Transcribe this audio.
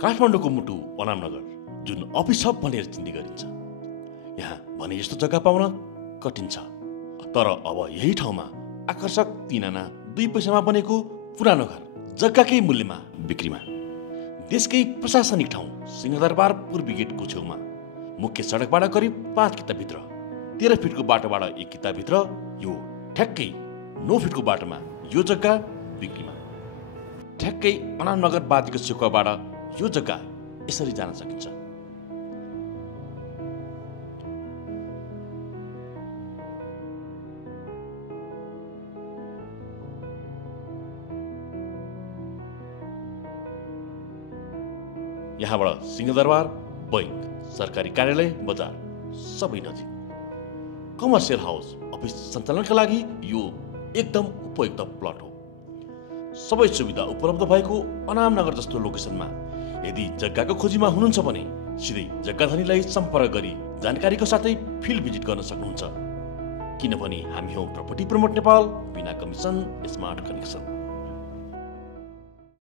काठमाडौँको मुटु अनामनगर जुन अफिस हब भनेर चिन्ने गरिन्छ, यहाँ भने यस्तो जग्गा पाउन कठिन छ। तर अब यही ठाउँमा आकर्षक 3 आना 2 पैसामा बनेको पुरानो घर जग्गाकै मूल्यमा बिक्रीमा। देशकै प्रशासनिक ठाउँ सिंहदरबार पूर्वी गेटको छेउमा मुख्य सडकबाट करिब 5 किताभित्र 13 फिटको बाटोबाट 1 किताभित्र यो ठ्याक्कै 9 फिटको बाटोमा यो जग्गा बिक्रीमा। ठ्याक्कै अनामनगर बातीको छेउबाट यो जग्गा यसरी जान सकिन्छ। यहाँबाट सिंहदरबार, बैंक, सरकारी कार्यालय, बजार सबै नजिक। कमर्सियल हाउस अफिस सञ्चालनका लागि यो एकदम उपयुक्त प्लट हो। सबै सुविधा उपलब्ध भएको अनामनगर जस्तो लोकेसनमा यदि जग्गाको खोजीमा हुनुहुन्छ भने सिधै जग्गाधनीलाई सम्पर्क गरी जानकारीको साथै फिल्ड भिजिट गर्न सक्नुहुन्छ। किनभने हामी हौ प्रपर्टी प्रमोट नेपाल, बिना कमिसन, स्मार्ट कनेक्सन।